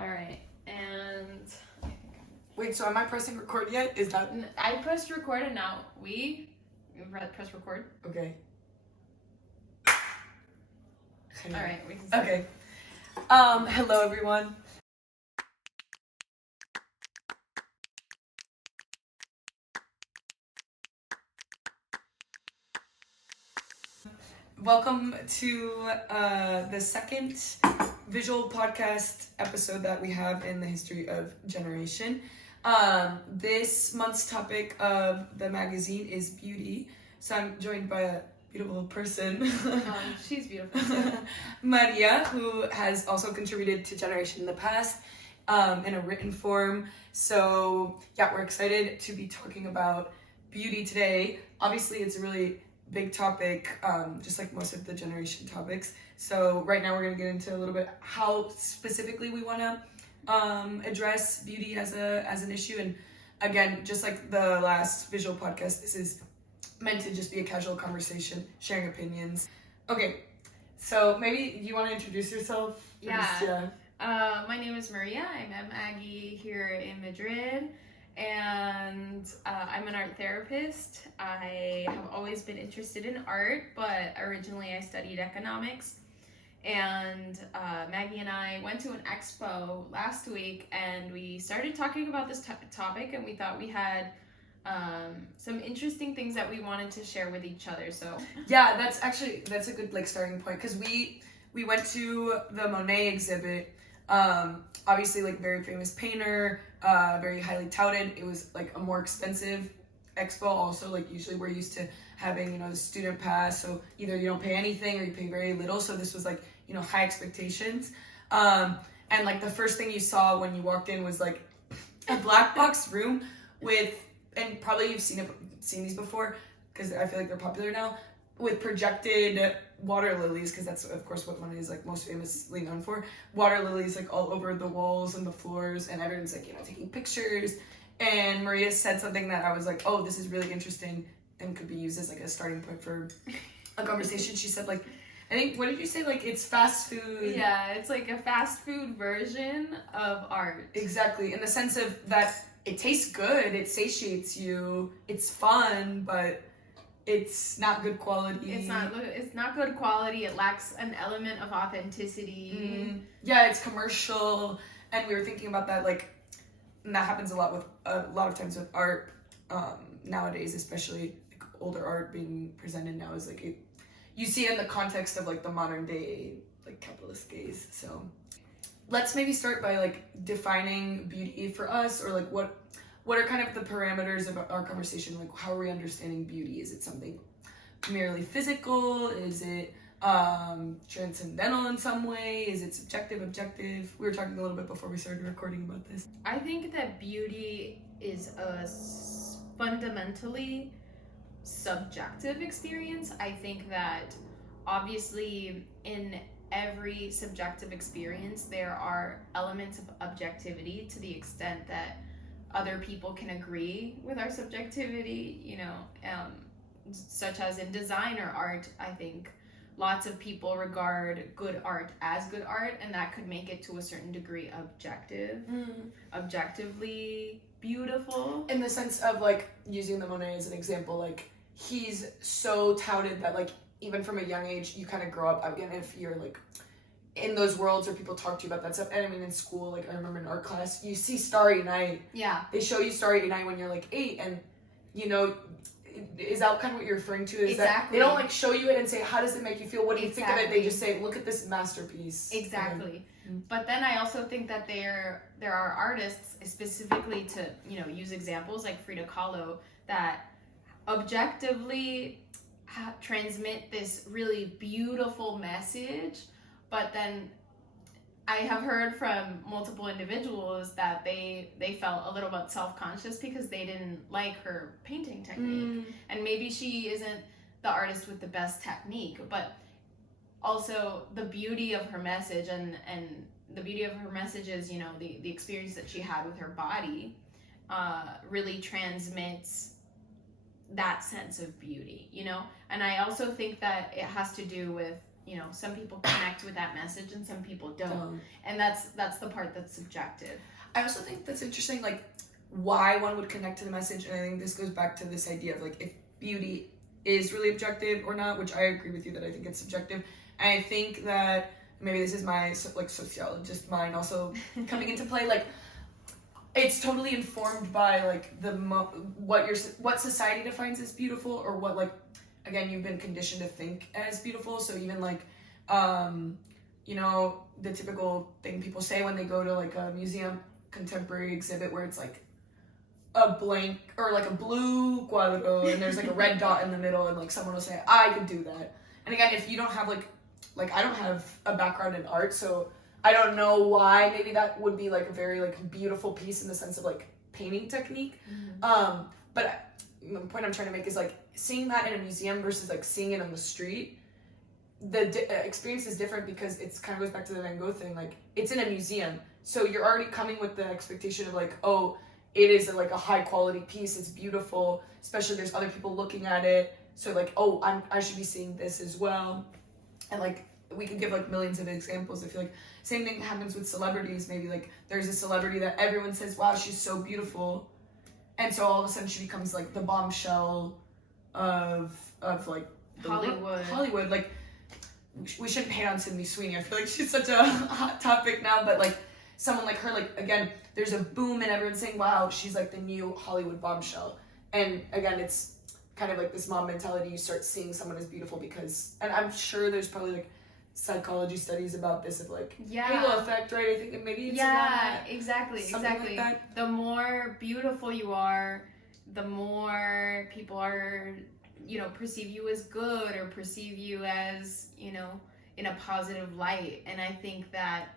All right, and Wait, so am I pressing record yet? Is that I pressed record, and now we press record. okay? All right, we can start. Okay. Hello everyone. Welcome to the second visual podcast episode that we have in the history of generation. This month's topic of the magazine is beauty. So I'm joined by a beautiful person. She's beautiful. Maria, who has also contributed to Generation in the past in a written form. So yeah, we're excited to be talking about beauty today. Obviously, it's a really big topic, just like most of the Generation topics. So right now we're going to get into a little bit how specifically we want to address beauty as an issue. And again, just like the last visual podcast, this is meant to just be a casual conversation, sharing opinions. Okay, so maybe you want to introduce yourself? Yeah. My name is Maria. I'm Aggie here in Madrid, and I'm an art therapist. I have always been interested in art, but originally I studied economics. And Maggie and I went to an expo last week, and we started talking about this topic, and we thought we had some interesting things that we wanted to share with each other. So yeah, that's a good like starting point, because we went to the Monet exhibit. Obviously, like, very famous painter, very highly touted. It was like a more expensive expo. Also, like, usually we're used to having, the student pass, so either you don't pay anything or you pay very little. So this was like, high expectations. And like the first thing you saw when you walked in was like a black box room with, and probably you've seen these before because I feel like they're popular now, with projected water lilies, because that's of course what Monet is like most famously known for. Water lilies like all over the walls and the floors, and everyone's like taking pictures. And Maria said something that I was like, oh, this is really interesting and could be used as like a starting point for a conversation. She said, like, I think, what did you say? Like, it's fast food. yeah, it's like a fast food version of art. Exactly, in the sense of that it tastes good, it satiates you, it's fun, but it's not good quality. It's not good quality. It lacks an element of authenticity. Yeah, it's commercial, and we were thinking about that, like, and that happens a lot of times with art nowadays, especially like older art being presented now is like you see it in the context of like the modern day like capitalist gaze. So let's maybe start by like defining beauty for us, or like what are kind of the parameters of our conversation? Like, how are we understanding beauty? Is it something merely physical? Is it transcendental in some way? Is it subjective, objective? We were talking a little bit before we started recording about this. I think that beauty is a fundamentally subjective experience. I think that obviously in every subjective experience there are elements of objectivity to the extent that other people can agree with our subjectivity, such as in design or art. I think lots of people regard good art as good art, and that could make it to a certain degree objectively beautiful. In the sense of like using the Monet as an example, like he's so touted that like even from a young age you kind of grow up, again, if you're like in those worlds or people talk to you about that stuff. And I mean, in school, like I remember in art class, you see Starry Night. Yeah. They show you Starry Night when you're like 8, and is that kind of what you're referring to? Is exactly. That they don't like show you it and say, how does it make you feel? What do you think of it? They just say, look at this masterpiece. Exactly. But then I also think that there are artists, specifically to use examples like Frida Kahlo, that objectively transmit this really beautiful message, but then I have heard from multiple individuals that they felt a little bit self-conscious because they didn't like her painting technique. And maybe she isn't the artist with the best technique, but also the beauty of her message and the beauty of her message is, the experience that she had with her body really transmits that sense of beauty, And I also think that it has to do with, some people connect with that message and some people don't. And that's the part that's subjective. I also think that's interesting, like why one would connect to the message, and I think this goes back to this idea of like if beauty is really objective or not, which I agree with you that I think it's subjective. And I think that maybe this is my like sociologist mind also coming into play, like it's totally informed by like what society defines as beautiful, or what like again you've been conditioned to think as beautiful. So even like the typical thing people say when they go to like a museum contemporary exhibit where it's like a blank or like a blue cuadro and there's like a red dot in the middle, and like someone will say I could do that. And again, if you don't have like I don't have a background in art, so I don't know why maybe that would be like a very like beautiful piece in the sense of like painting technique. But the point I'm trying to make is like seeing that in a museum versus like seeing it on the street, the experience is different because it's kind of goes back to the Van Gogh thing. Like it's in a museum, so you're already coming with the expectation of like, oh, it is like a high quality piece, it's beautiful, especially there's other people looking at it, so like, oh, I should be seeing this as well. And like we could give like millions of examples. I feel like same thing happens with celebrities. Maybe like there's a celebrity that everyone says, wow, she's so beautiful, and so all of a sudden she becomes like the bombshell of like Hollywood. Like we shouldn't hate on Sydney Sweeney. I feel like she's such a hot topic now, but like someone like her, like again, there's a boom and everyone's saying, wow, she's like the new Hollywood bombshell. And again, it's kind of like this mob mentality. You start seeing someone as beautiful because, and I'm sure there's probably like psychology studies about this of like halo effect, right? I think maybe it's exactly. Like that. The more beautiful you are, the more people are, perceive you as good or perceive you as, in a positive light. And I think that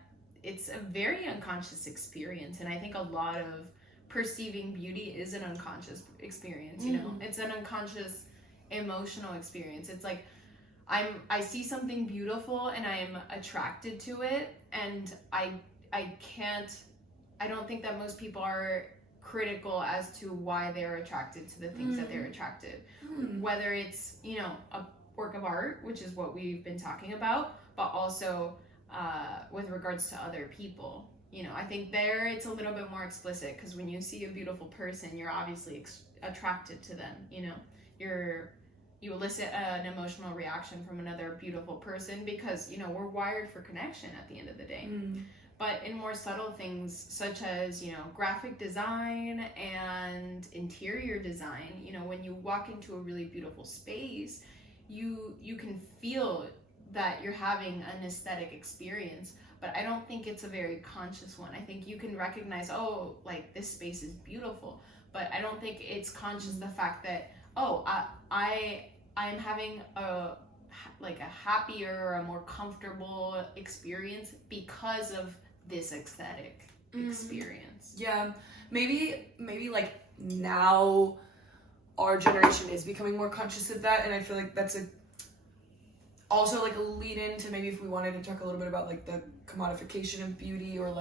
it's a very unconscious experience, and I think a lot of perceiving beauty is an unconscious experience. It's an unconscious emotional experience. It's like I see something beautiful and I'm attracted to it, and I don't think that most people are critical as to why they're attracted to the things that they're attracted, whether it's a work of art, which is what we've been talking about, but also with regards to other people. I think there it's a little bit more explicit, because when you see a beautiful person, you're obviously attracted to them. You elicit an emotional reaction from another beautiful person because we're wired for connection at the end of the day. But in more subtle things such as graphic design and interior design, when you walk into a really beautiful space, you can feel that you're having an aesthetic experience, but I don't think it's a very conscious one. I think you can recognize, oh, like this space is beautiful, but I don't think it's conscious the fact that, oh, I am having a happier or a more comfortable experience because of this aesthetic experience. Yeah, maybe like now our generation is becoming more conscious of that, and I feel like that's also like a lead in to maybe if we wanted to talk a little bit about like the commodification of beauty, or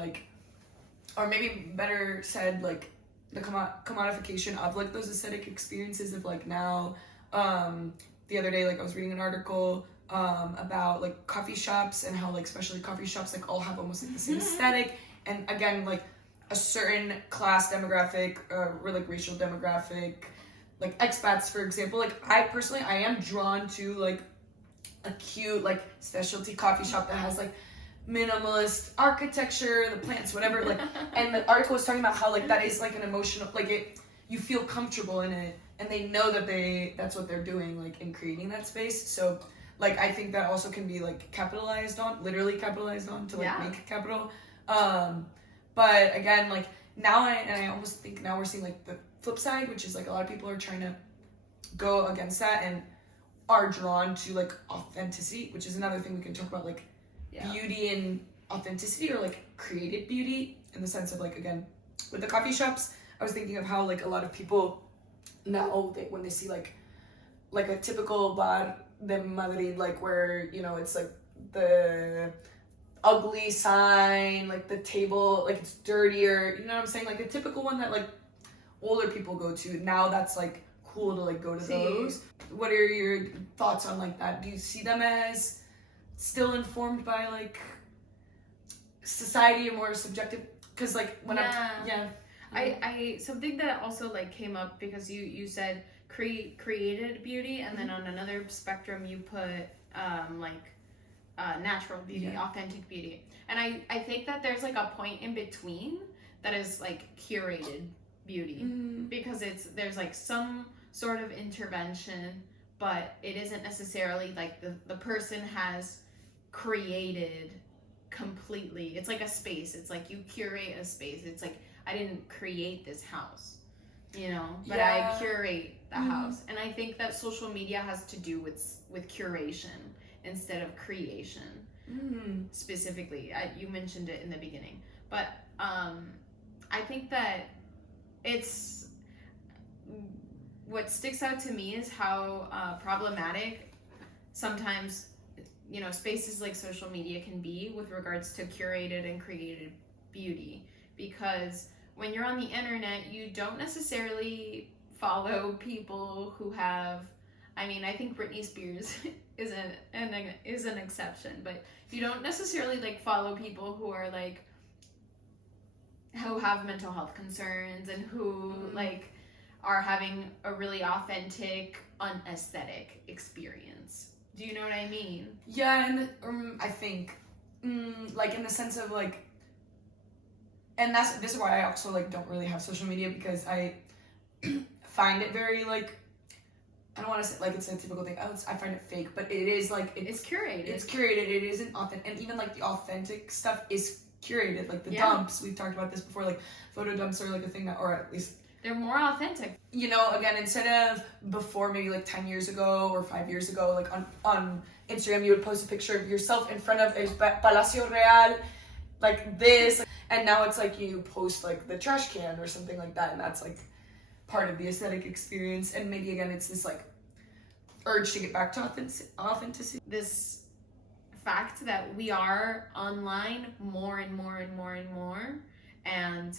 maybe better said, like the commodification of like those aesthetic experiences of like now. The other day, like I was reading an article about like coffee shops and how like especially coffee shops like all have almost like the same aesthetic, and again like a certain class demographic or like racial demographic, like expats for example. Like I am drawn to like a cute like specialty coffee shop that has like minimalist architecture, the plants, whatever, like, and the article was talking about how like that is like an emotional, like you feel comfortable in it, and they know that that's what they're doing, like in creating that space. So like I think that also can be like literally capitalized on to like make capital. But again, like now I almost think now we're seeing like the flip side, which is like a lot of people are trying to go against that and are drawn to like authenticity, which is another thing we can talk about, like beauty and authenticity, or like created beauty in the sense of like, again, with the coffee shops, I was thinking of how like a lot of people now when they see like a typical bar de Madrid, like where it's like the ugly sign, like the table, like it's dirtier, you know what I'm saying, like a typical one that like older people go to, now that's like cool to like go to those. What are your thoughts on like that? Do you see them as still informed by like society and more subjective, because like when I something that also like came up because you said created beauty, and then on another spectrum you put natural beauty, authentic beauty, and I think that there's like a point in between that is like curated beauty, because there's like some sort of intervention, but it isn't necessarily like the person has created completely. It's like a space. It's like you curate a space. It's like I didn't create this house, but I curate the house. And I think that social media has to do with curation instead of creation. Specifically, you mentioned it in the beginning, but I think that it's what sticks out to me is how problematic sometimes spaces like social media can be with regards to curated and created beauty, because when you're on the internet you don't necessarily follow people who have, I think Britney Spears is an exception, but you don't necessarily like follow people who are like who have mental health concerns and who like are having a really authentic, unaesthetic experience. Do you know what I mean? Yeah, and I think, like in the sense of like, and this is why I also like don't really have social media, because I find it very like, I don't want to say like it's a typical thing. I find it fake, but it is like it's curated. It's curated. It isn't authentic, and even like the authentic stuff is curated. Like the dumps, we've talked about this before. Like photo dumps are like a thing that, or at least they're more authentic. Again, instead of before, maybe like 10 years ago or 5 years ago, like on Instagram, you would post a picture of yourself in front of a Palacio Real, like this. And now it's like you post like the trash can or something like that. And that's like part of the aesthetic experience. And maybe again, it's this like urge to get back to authenticity. This fact that we are online more and more and more and more. And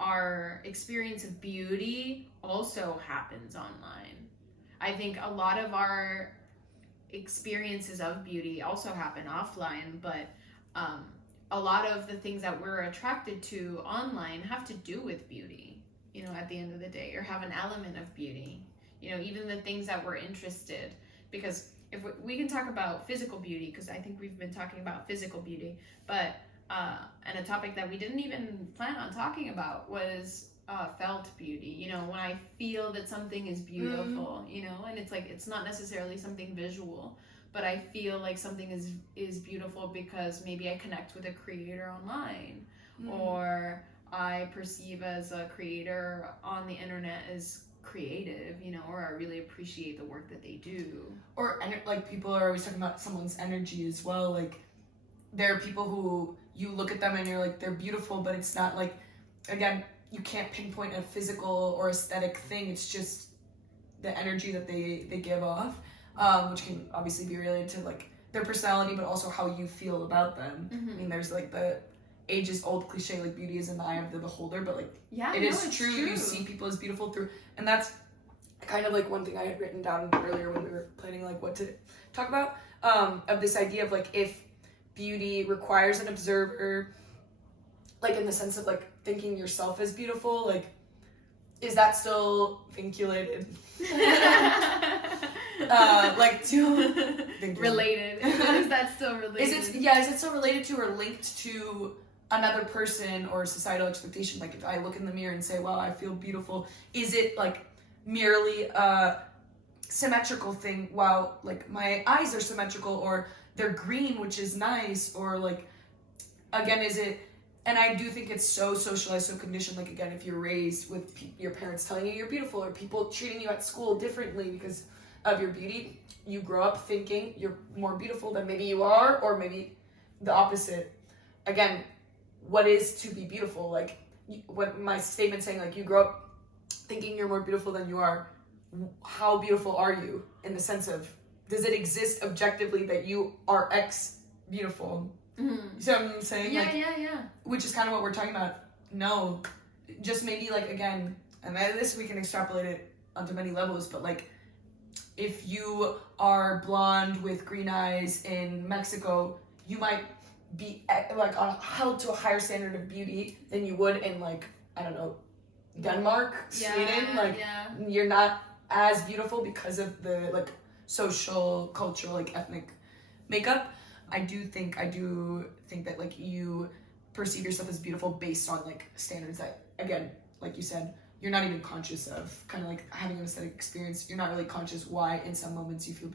our experience of beauty also happens online. I think a lot of our experiences of beauty also happen offline, but a lot of the things that we're attracted to online have to do with beauty, at the end of the day, or have an element of beauty. Even the things that we're interested, because if we can talk about physical beauty, because I think we've been talking about physical beauty, but and a topic that we didn't even plan on talking about was felt beauty. When I feel that something is beautiful, and it's like, it's not necessarily something visual, but I feel like something is beautiful because maybe I connect with a creator online, or I perceive as a creator on the internet as creative, or I really appreciate the work that they do. Or like people are always talking about someone's energy as well. Like there are people who you look at them and you're like, they're beautiful, but it's not like, again, you can't pinpoint a physical or aesthetic thing. It's just the energy that they give off, which can obviously be related to like their personality, but also how you feel about them. There's like the ages old cliche, like beauty is in the eye of the beholder, but like it is true. You see people as beautiful through, and that's kind of like one thing I had written down earlier when we were planning like what to talk about, of this idea of like, if beauty requires an observer, like in the sense of like thinking yourself as beautiful, like is that still vinculated? Like to related. Is that still related? Is it still related to or linked to another person or societal expectation? Like if I look in the mirror and say, wow, I feel beautiful, is it like merely a symmetrical thing? Wow, like my eyes are symmetrical, or they're green, which is nice, or like, again, is it, and I do think it's so socialized, so conditioned, like again, if you're raised with your parents telling you you're beautiful, or people treating you at school differently because of your beauty, you grow up thinking you're more beautiful than maybe you are, or maybe the opposite. Again, what is to be beautiful? Like, what my statement saying, like, you grow up thinking you're more beautiful than you are, how beautiful are you, in the sense of, does it exist objectively that you are X beautiful? You see what I'm saying? Yeah. Which is kind of what we're talking about. No, just maybe like, again, and this we can extrapolate it onto many levels, but like if you are blonde with green eyes in Mexico, you might be like held to a higher standard of beauty than you would in like, I don't know, Denmark, Sweden. Like you're not as beautiful because of the like social, cultural, like ethnic makeup. I do think that like you perceive yourself as beautiful based on like standards that, again, like you said, you're not even conscious of. Kind of like having an aesthetic experience, you're not really conscious why in some moments you feel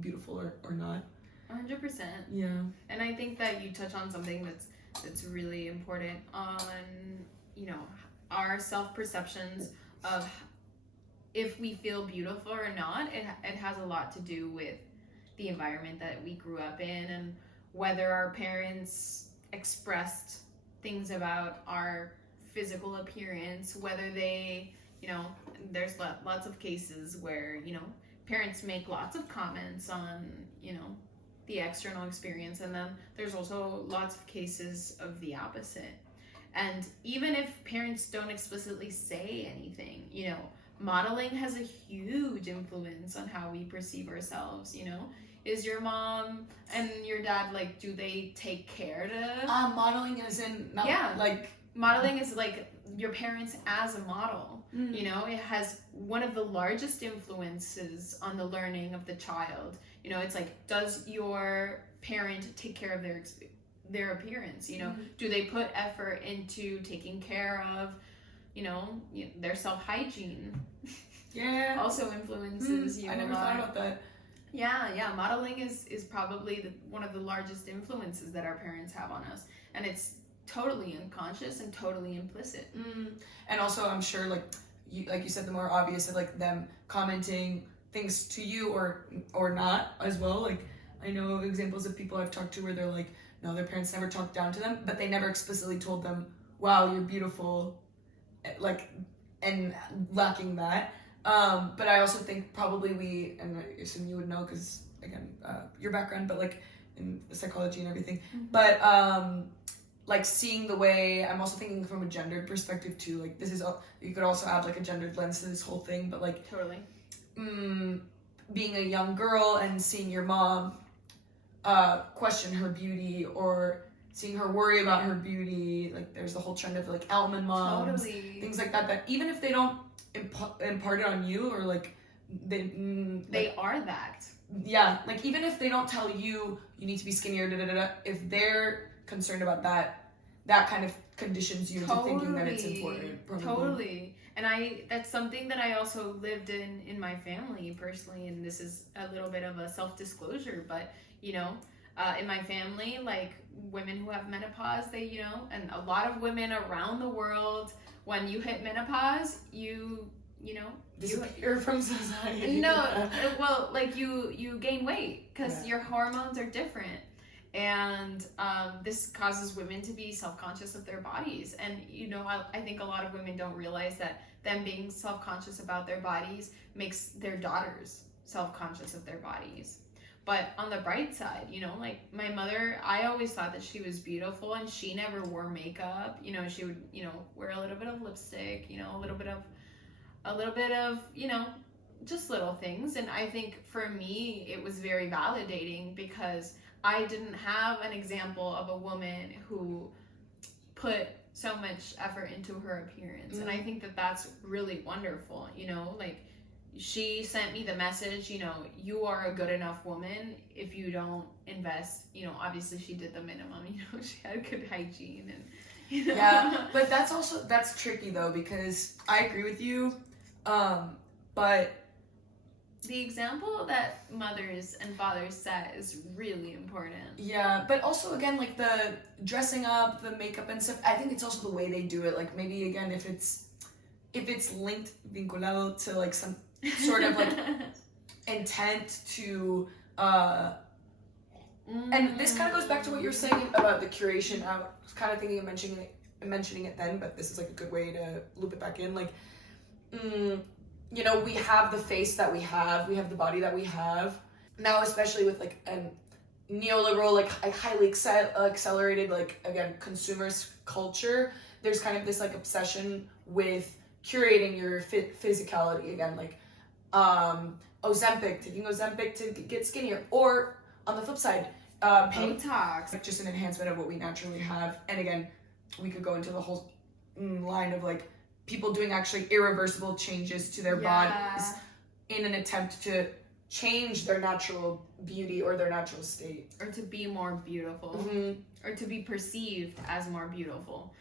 beautiful or not. 100%. Yeah. And I think that you touch on something that's really important on, you know, our self-perceptions of if we feel beautiful or not. It has a lot to do with the environment that we grew up in and whether our parents expressed things about our physical appearance, whether they, you know, there's lots of cases where, you know, parents make lots of comments on, you know, the external experience, and then there's also lots of cases of the opposite. And even if parents don't explicitly say anything, you know, modeling has a huge influence on how we perceive ourselves. You know, is your mom and your dad, like, do they take care to modeling is in not, yeah, like modeling is like your parents as a model. You know, it has one of the largest influences on the learning of the child. You know, it's like, does your parent take care of their appearance? You know, do they put effort into taking care of, you know, their self-hygiene? Yeah. Also influences you. I never thought about that. Yeah. Modeling is probably one of the largest influences that our parents have on us, and it's totally unconscious and totally implicit. And also, I'm sure, like you said, the more obvious of like them commenting things to you or not as well. Like I know examples of people I've talked to where they're like, no, their parents never talked down to them, but they never explicitly told them, "Wow, you're beautiful," like, and lacking that. But I also think probably we, and I assume you would know because again, your background, but like in psychology and everything, but like seeing the way, I'm also thinking from a gendered perspective too, like this is, you could also add like a gendered lens to this whole thing, but like totally being a young girl and seeing your mom question her beauty or seeing her worry about her beauty, like there's the whole trend of like almond moms, things like that even if they don't impart it on you or like they are that. Yeah, like even if they don't tell you need to be skinnier, if they're concerned about that kind of conditions you into thinking that it's important. Probably. Totally. And that's something that I also lived in my family personally, and this is a little bit of a self-disclosure, but you know, in my family, like women who have menopause, they, you know, and a lot of women around the world, when you hit menopause, you know, disappear from society. No, well, like you gain weight because your hormones are different. And this causes women to be self-conscious of their bodies. And, you know, I think a lot of women don't realize that them being self-conscious about their bodies makes their daughters self-conscious of their bodies. But on the bright side, you know, like my mother, I always thought that she was beautiful and she never wore makeup. You know, she would, you know, wear a little bit of lipstick, you know, a little bit of, you know, just little things. And I think for me, it was very validating because I didn't have an example of a woman who put so much effort into her appearance. And I think that that's really wonderful, you know, like she sent me the message, you know, you are a good enough woman if you don't invest, you know, obviously she did the minimum, you know, she had good hygiene and, you know. Yeah, but that's tricky though, because I agree with you, but the example that mothers and fathers set is really important. Yeah, but also again, like the dressing up, the makeup and stuff, I think it's also the way they do it. Like maybe again, if it's linked, vinculado to like some sort of like intent to, and this kind of goes back to what you're saying about the curation. I was kind of thinking of mentioning it then, but this is like a good way to loop it back in. Like, you know, we have the face that we have the body that we have. Now, especially with like a neoliberal, like highly accelerated, like again, consumerist culture, there's kind of this like obsession with curating your physicality. Again, like Ozempic, taking Ozempic to get skinnier, or on the flip side, Botox, like just an enhancement of what we naturally have. And again, we could go into the whole line of like people doing actually irreversible changes to their bodies in an attempt to change their natural beauty or their natural state, or to be more beautiful, or to be perceived as more beautiful.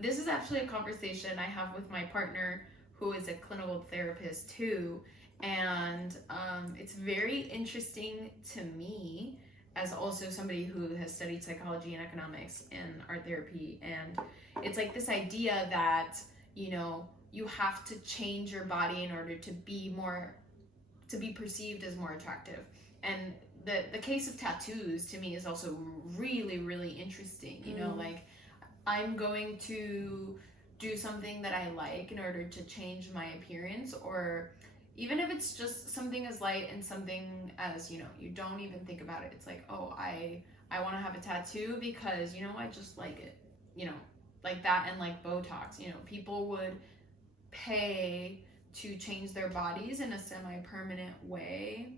This is actually a conversation I have with my partner, who is a clinical therapist too, and it's very interesting to me as also somebody who has studied psychology and economics and art therapy. And it's like this idea that, you know, you have to change your body in order to be perceived as more attractive. And the case of tattoos to me is also really, really interesting. You know, like, I'm going to do something that I like in order to change my appearance, or even if it's just something as light and something as, you know, you don't even think about it. It's like, oh, I want to have a tattoo because, you know, I just like it, you know, like that. And like Botox, you know, people would pay to change their bodies in a semi-permanent way,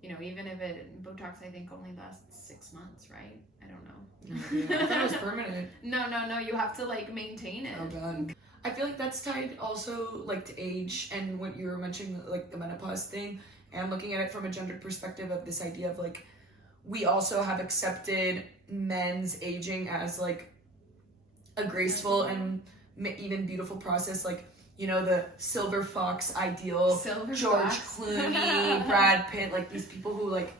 you know, even if Botox I think only lasts 6 months, right? I don't know. I thought it was permanent. No, you have to like maintain it. Oh god. I feel like that's tied also like to age and what you were mentioning, like the menopause thing, and looking at it from a gendered perspective of this idea of like we also have accepted men's aging as like a graceful and even beautiful process, like, you know, the silver fox ideal, George Clooney, Brad Pitt, like these people who like,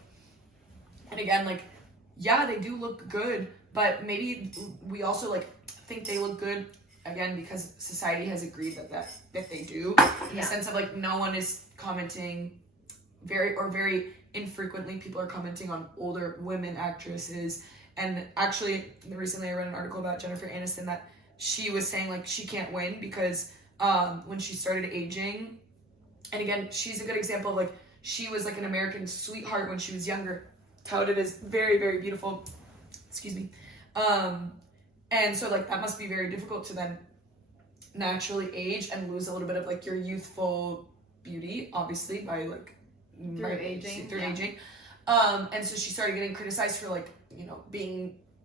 and again, like, yeah, they do look good, but maybe we also like think they look good again because society has agreed that they do, in the sense of like no one is commenting very infrequently people are commenting on older women actresses. And actually recently I read an article about Jennifer Aniston that she was saying like she can't win because when she started aging, and again, she's a good example of like she was like an American sweetheart when she was younger, touted as very, very beautiful, excuse me, and so like that must be very difficult to then naturally age and lose a little bit of like your youthful beauty, obviously by like through aging. And so she started getting criticized for like, you know,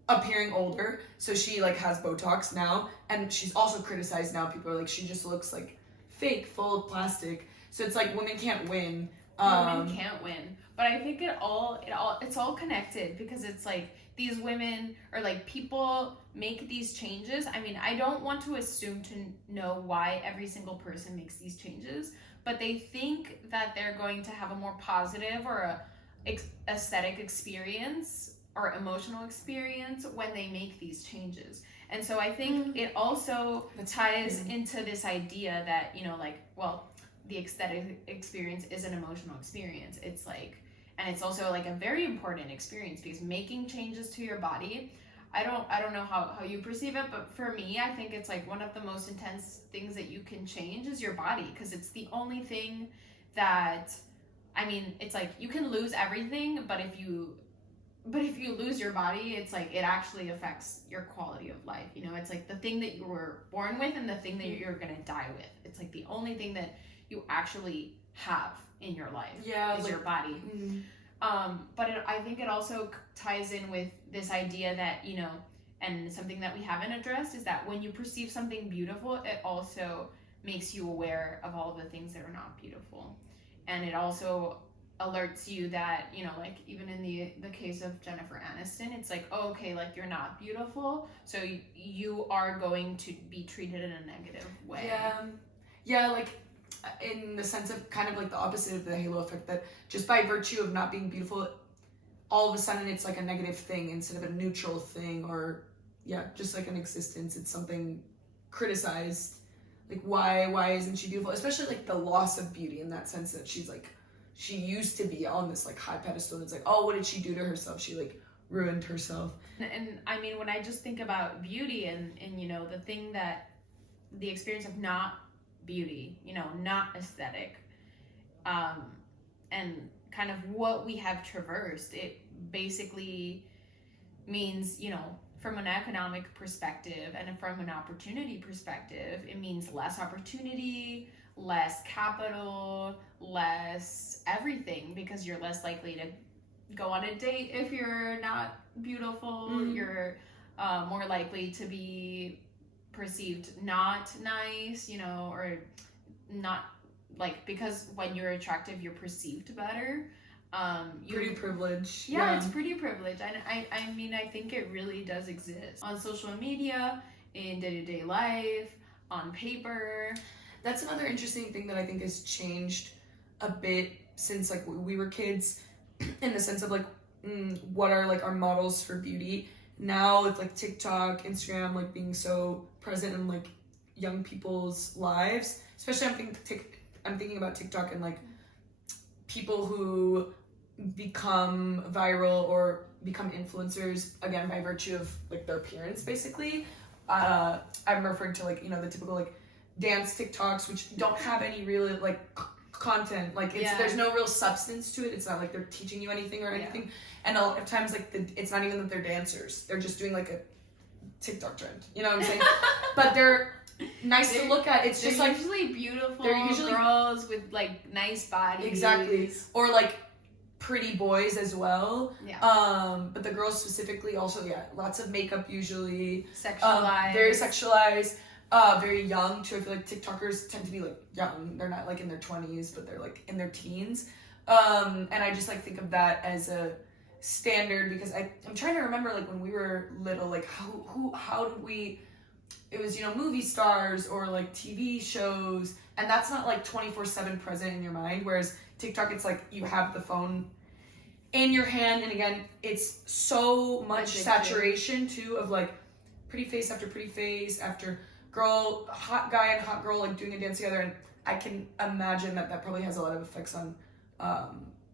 appearing older. So she like has Botox now, and she's also criticized now. People are like, she just looks like fake, full of plastic. So it's like women can't win. Women can't win. But I think it's all connected, because it's like these women, or like people make these changes. I mean, I don't want to assume to know why every single person makes these changes, but they think that they're going to have a more positive or a aesthetic experience or emotional experience when they make these changes. And so I think it also ties into this idea that, you know, like, well, the aesthetic experience is an emotional experience. It's like, and it's also like a very important experience, because making changes to your body, I don't know how you perceive it, but for me, I think it's like one of the most intense things that you can change is your body, because it's the only thing that, I mean, it's like you can lose everything, but if you lose your body, it's like it actually affects your quality of life. You know, it's like the thing that you were born with and the thing that you're gonna die with. It's like the only thing that you actually have in your life is like, your body. But I think it also ties in with this idea that, you know, and something that we haven't addressed is that when you perceive something beautiful, it also makes you aware of all of the things that are not beautiful. And it also alerts you that, you know, like even in the case of Jennifer Aniston, it's like, oh, okay, like you're not beautiful, so you are going to be treated in a negative way. Yeah, like in the sense of kind of like the opposite of the halo effect, that just by virtue of not being beautiful, all of a sudden it's like a negative thing instead of a neutral thing, or just like an existence. It's something criticized. Like why isn't she beautiful? Especially like the loss of beauty, in that sense that she's like, she used to be on this like high pedestal, and it's like, oh, what did she do to herself? She like ruined herself. And I mean, when I just think about beauty and you know, the experience of not beauty, you know, not aesthetic, and kind of what we have traversed, it basically means, you know, from an economic perspective and from an opportunity perspective, it means less opportunity, less capital, less everything, because you're less likely to go on a date if you're not beautiful. You're more likely to be perceived not nice, you know, or not like, because when you're attractive, you're perceived better. Pretty privilege. Yeah, it's pretty privilege. I mean, I think it really does exist on social media, in day-to-day life, on paper. That's another interesting thing that I think has changed a bit since like we were kids, in the sense of like what are like our models for beauty now, with like TikTok, Instagram like being so present in like young people's lives. Especially I'm thinking about TikTok and like people who become viral or become influencers, again, by virtue of like their appearance, basically. I'm referring to like, you know, the typical like dance TikToks, which don't have any real like content. Like there's no real substance to it. It's not like they're teaching you anything or anything. And a lot of times like it's not even that they're dancers. They're just doing like a TikTok trend. You know what I'm saying? But they're nice to look at. It's just like usually beautiful. They're usually girls with like nice bodies. Exactly. Or like pretty boys as well. Yeah. But the girls specifically also, lots of makeup usually. Sexualized. Very sexualized. Very young too. I feel like TikTokers tend to be like young. They're not like in their 20s, but they're like in their teens. And I just like think of that as a standard, because I'm trying to remember like when we were little, like how did we, it was, you know, movie stars or like TV shows, and that's not like 24/7 present in your mind, whereas TikTok, it's like you have the phone in your hand, and again, it's so much saturation too of like pretty face after girl, hot guy and hot girl like doing a dance together, and I can imagine that probably has a lot of effects on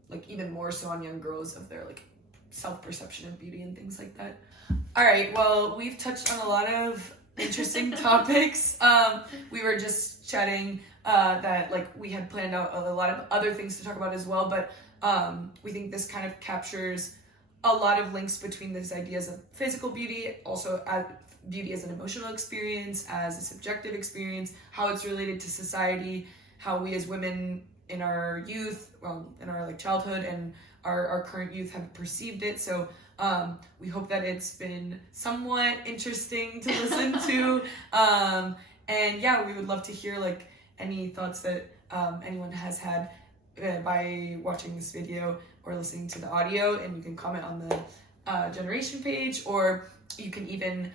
like even more so on young girls, of their like self-perception of beauty and things like that. All right, well, we've touched on a lot of interesting topics. We were just chatting that like we had planned out a lot of other things to talk about as well, but we think this kind of captures a lot of links between these ideas of physical beauty, also beauty as an emotional experience, as a subjective experience, how it's related to society, how we as women in our youth, well, in our like childhood and our current youth have perceived it. So we hope that it's been somewhat interesting to listen to. And yeah, we would love to hear like any thoughts that anyone has had by watching this video or listening to the audio, and you can comment on the Generation page, or you can even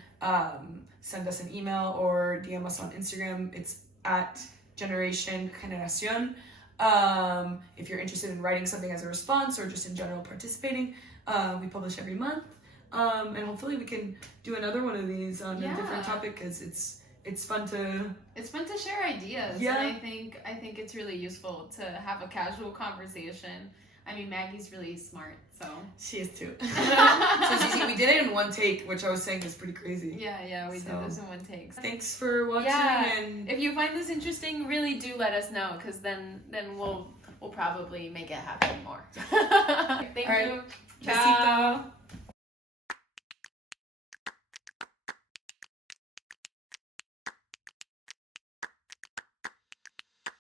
send us an email or DM us on Instagram. It's at Generation Generacion. If you're interested in writing something as a response or just in general participating, we publish every month, and hopefully we can do another one of these on a different topic, because it's fun to share ideas. And I think it's really useful to have a casual conversation. I mean, Maggie's really smart, so she is too. So we did it in one take, which I was saying is pretty crazy. Yeah, we did this in one take. Thanks for watching. And if you find this interesting, really do let us know, because then we'll probably make it happen more. Thank you. Ciao.